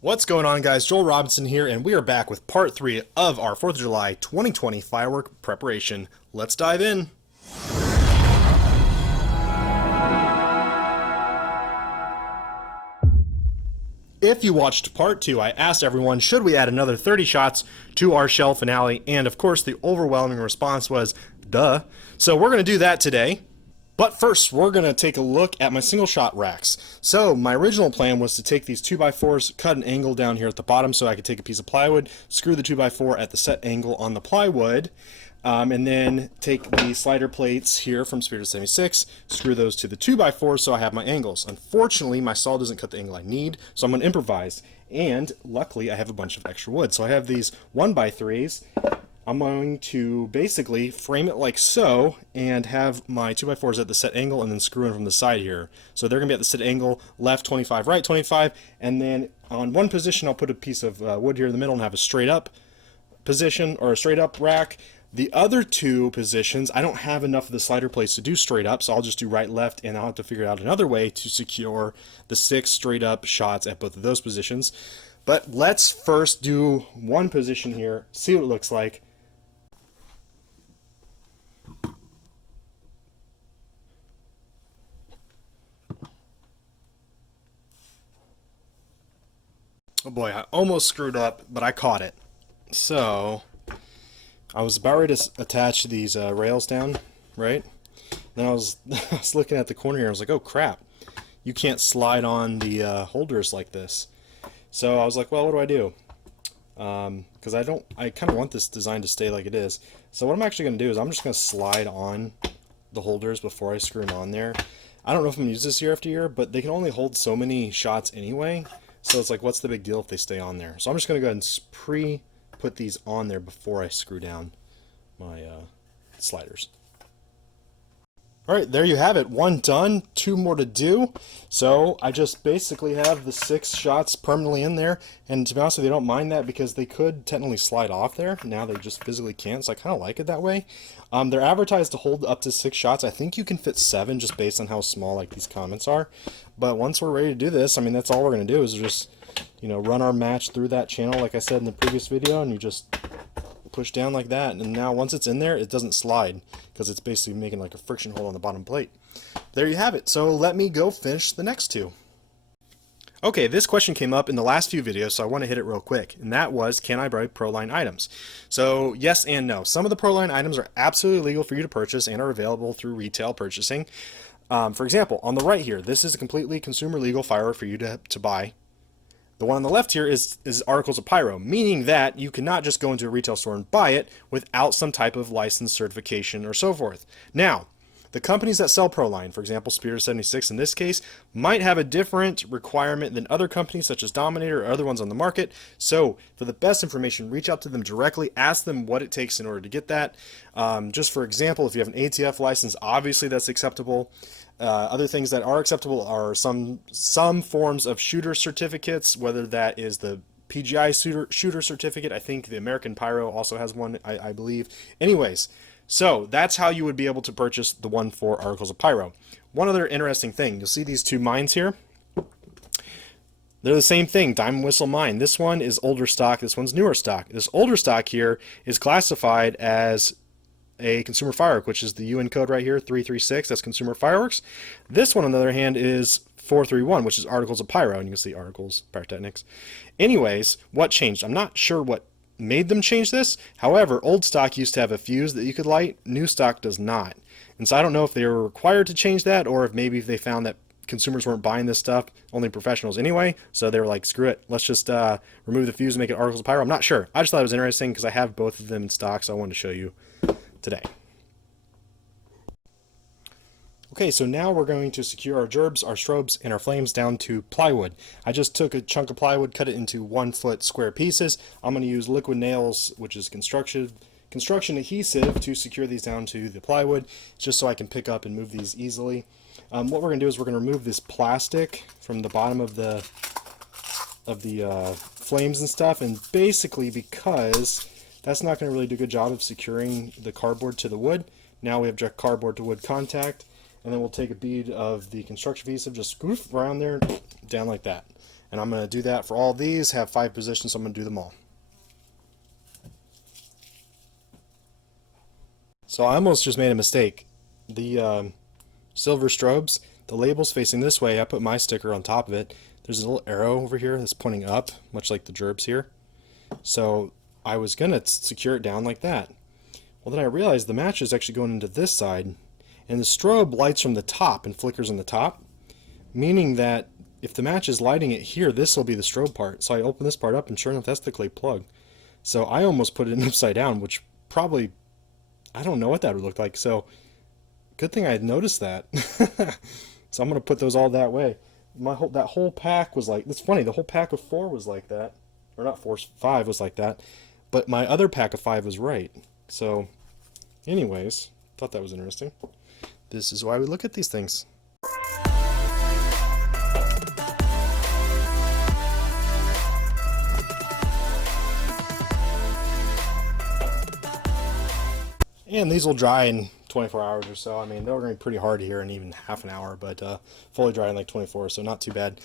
What's going on, guys? Joel Robinson here, and we are back with part 3 of our 4th of July 2020 firework preparation. Let's dive in. If you watched part 2, I asked everyone, should we add another 30 shots to our shell finale? And of course, the overwhelming response was, duh. So we're going to do that today. But first, we're going to take a look at my single shot racks. So my original plan was to take these 2x4s, cut an angle down here at the bottom so I could take a piece of plywood, screw the 2x4 at the set angle on the plywood, and then take the slider plates here from Spirit 76, screw those to the 2x4 so I have my angles. Unfortunately, my saw doesn't cut the angle I need, so I'm going to improvise. And luckily, I have a bunch of extra wood. So I have these 1x3s. I'm going to basically frame it like so and have my 2x4s at the set angle and then screw in from the side here. So they're going to be at the set angle, left 25, right 25, and then on one position I'll put a piece of wood here in the middle and have a straight up position or a straight up rack. The other two positions, I don't have enough of the slider plates to do straight up, so I'll just do right left, and I'll have to figure out another way to secure the 6 straight up shots at both of those positions. But let's first do one position here, see what it looks like. Oh boy, I almost screwed up, but I caught it. So, I was about ready to attach these rails down, right? Then I was, I was looking at the corner here, I was like, oh crap, you can't slide on the holders like this. So I was like, well, what do I do? Because I kind of want this design to stay like it is. So what I'm actually going to do is I'm just going to slide on the holders before I screw them on there. I don't know if I'm going to use this year after year, but they can only hold so many shots anyway. So it's like, what's the big deal if they stay on there? So I'm just going to go ahead and pre-put these on there before I screw down my sliders. Alright, there you have it. One done, 2 more to do. So I just basically have the 6 shots permanently in there. And to be honest with you, I don't mind that because they could technically slide off there. Now they just physically can't, so I kind of like it that way. They're advertised to hold up to 6 shots. I think you can fit 7 just based on how small like these comments are. But once we're ready to do this, I mean, that's all we're going to do is just, run our match through that channel like I said in the previous video, and you just push down like that, and now once it's in there it doesn't slide because it's basically making like a friction hole on the bottom plate. There you have it. So let me go finish the next 2. Okay, this question came up in the last few videos, so I want to hit it real quick, and that was, can I buy Proline items? So yes and no. Some of the Proline items are absolutely legal for you to purchase and are available through retail purchasing. For example, on the right here, this is a completely consumer legal firework for you to buy. The one on the left here is articles of pyro, meaning that you cannot just go into a retail store and buy it without some type of license, certification, or so forth. Now, the companies that sell Proline, for example, Spirit 76 in this case, might have a different requirement than other companies such as Dominator or other ones on the market. So, for the best information, reach out to them directly, ask them what it takes in order to get that. Just for example, if you have an ATF license, obviously that's acceptable. Other things that are acceptable are some forms of shooter certificates, whether that is the PGI shooter certificate. I think the American Pyro also has one, I believe. Anyways, so that's how you would be able to purchase the one for Articles of Pyro. One other interesting thing, you'll see these 2 mines here. They're the same thing, Diamond Whistle mine. This one is older stock, this one's newer stock. This older stock here is classified as a consumer firework, which is the UN code right here, 336, that's consumer fireworks. This one, on the other hand, is 431, which is articles of pyro, and you can see articles, Pyrotechnics. Anyways, what changed? I'm not sure what made them change this. However, old stock used to have a fuse that you could light, new stock does not. And so I don't know if they were required to change that, or if maybe they found that consumers weren't buying this stuff, only professionals anyway, so they were like, screw it, let's just remove the fuse and make it articles of pyro. I'm not sure. I just thought it was interesting because I have both of them in stock, so I wanted to show you today. Okay, so now we're going to secure our gerbs, our strobes, and our flames down to plywood. I just took a chunk of plywood, cut it into 1-foot square pieces. I'm going to use liquid nails, which is construction adhesive, to secure these down to the plywood, just so I can pick up and move these easily. What we're going to do is we're going to remove this plastic from the bottom of the flames and stuff, and basically because that's not going to really do a good job of securing the cardboard to the wood. Now we have direct cardboard to wood contact, and then we'll take a bead of the construction adhesive, just scoof around there, down like that. And I'm going to do that for all these, have 5 positions, so I'm going to do them all. So I almost just made a mistake. The silver strobes, the label's facing this way. I put my sticker on top of it. There's a little arrow over here that's pointing up, much like the gerbs here. So I was going to secure it down like that. Well, then I realized the match is actually going into this side, and the strobe lights from the top and flickers on the top, meaning that if the match is lighting it here, this will be the strobe part. So I open this part up, and sure enough, that's the clay plug. So I almost put it upside down, which probably, I don't know what that would look like. So good thing I had noticed that. So I'm going to put those all that way. That whole pack was like, it's funny, the whole pack of 4 was like that. Or not 4, 5 was like that. But my other pack of 5 was right. So anyways, thought that was interesting. This is why we look at these things. And these will dry in 24 hours or so. I mean, they're going to be pretty hard here in even half an hour, but fully dry in like 24, so not too bad.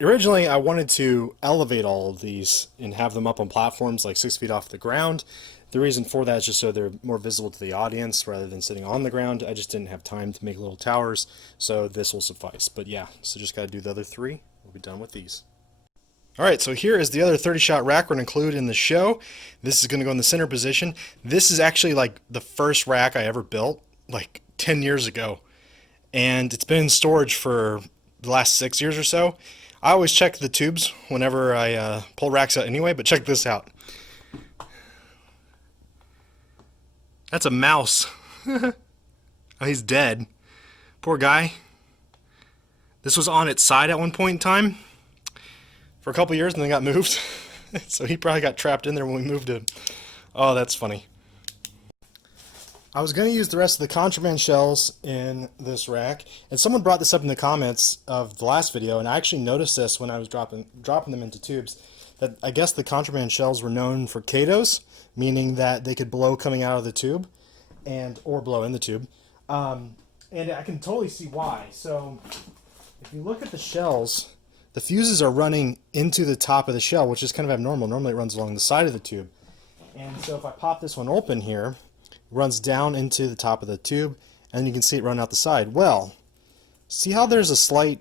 Originally, I wanted to elevate all of these and have them up on platforms like 6 feet off the ground. The reason for that is just so they're more visible to the audience rather than sitting on the ground. I just didn't have time to make little towers, so this will suffice. But yeah, so just got to do the other 3. We'll be done with these. Alright, so here is the other 30-shot rack we're going to include in the show. This is going to go in the center position. This is actually like the first rack I ever built, like 10 years ago. And it's been in storage for the last 6 years or so. I always check the tubes whenever I pull racks out anyway, but check this out. That's a mouse. Oh, he's dead. Poor guy. This was on its side at one point in time for a couple years and then got moved. So he probably got trapped in there when we moved him. Oh, that's funny. I was going to use the rest of the contraband shells in this rack, and someone brought this up in the comments of the last video, and I actually noticed this when I was dropping them into tubes, that I guess the contraband shells were known for kados, meaning that they could blow coming out of the tube, or blow in the tube. And I can totally see why. So if you look at the shells, the fuses are running into the top of the shell, which is kind of abnormal. Normally it runs along the side of the tube. And so if I pop this one open here, it runs down into the top of the tube, and then you can see it run out the side. Well, see how there's a slight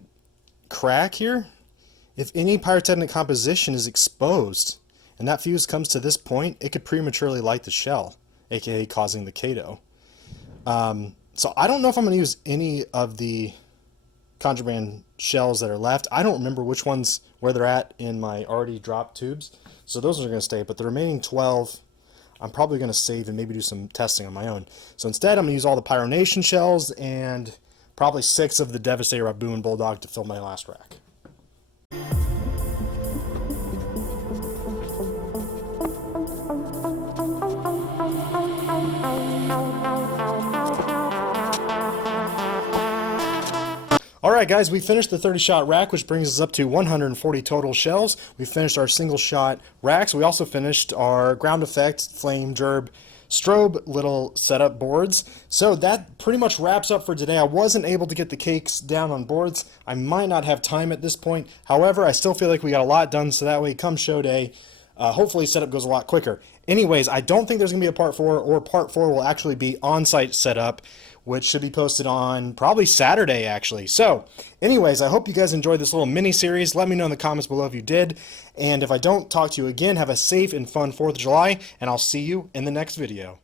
crack here? If any pyrotechnic composition is exposed, and that fuse comes to this point, it could prematurely light the shell, aka causing the kato. So I don't know if I'm going to use any of the contraband shells that are left. I don't remember which ones, where they're at in my already dropped tubes, so those are going to stay, but the remaining 12 I'm probably going to save and maybe do some testing on my own. So instead I'm going to use all the Pyronation shells and probably 6 of the Devastator Baboon Bulldog to fill my last rack. Alright guys, we finished the 30-shot rack, which brings us up to 140 total shells. We finished our single-shot racks. We also finished our ground effect, flame, gerb, strobe little setup boards. So that pretty much wraps up for today. I wasn't able to get the cakes down on boards. I might not have time at this point. However, I still feel like we got a lot done, so that way come show day, hopefully setup goes a lot quicker. Anyways, I don't think there's going to be a part 4, or part 4 will actually be on-site setup, which should be posted on probably Saturday, actually. So, anyways, I hope you guys enjoyed this little mini-series. Let me know in the comments below if you did. And if I don't talk to you again, have a safe and fun 4th of July, and I'll see you in the next video.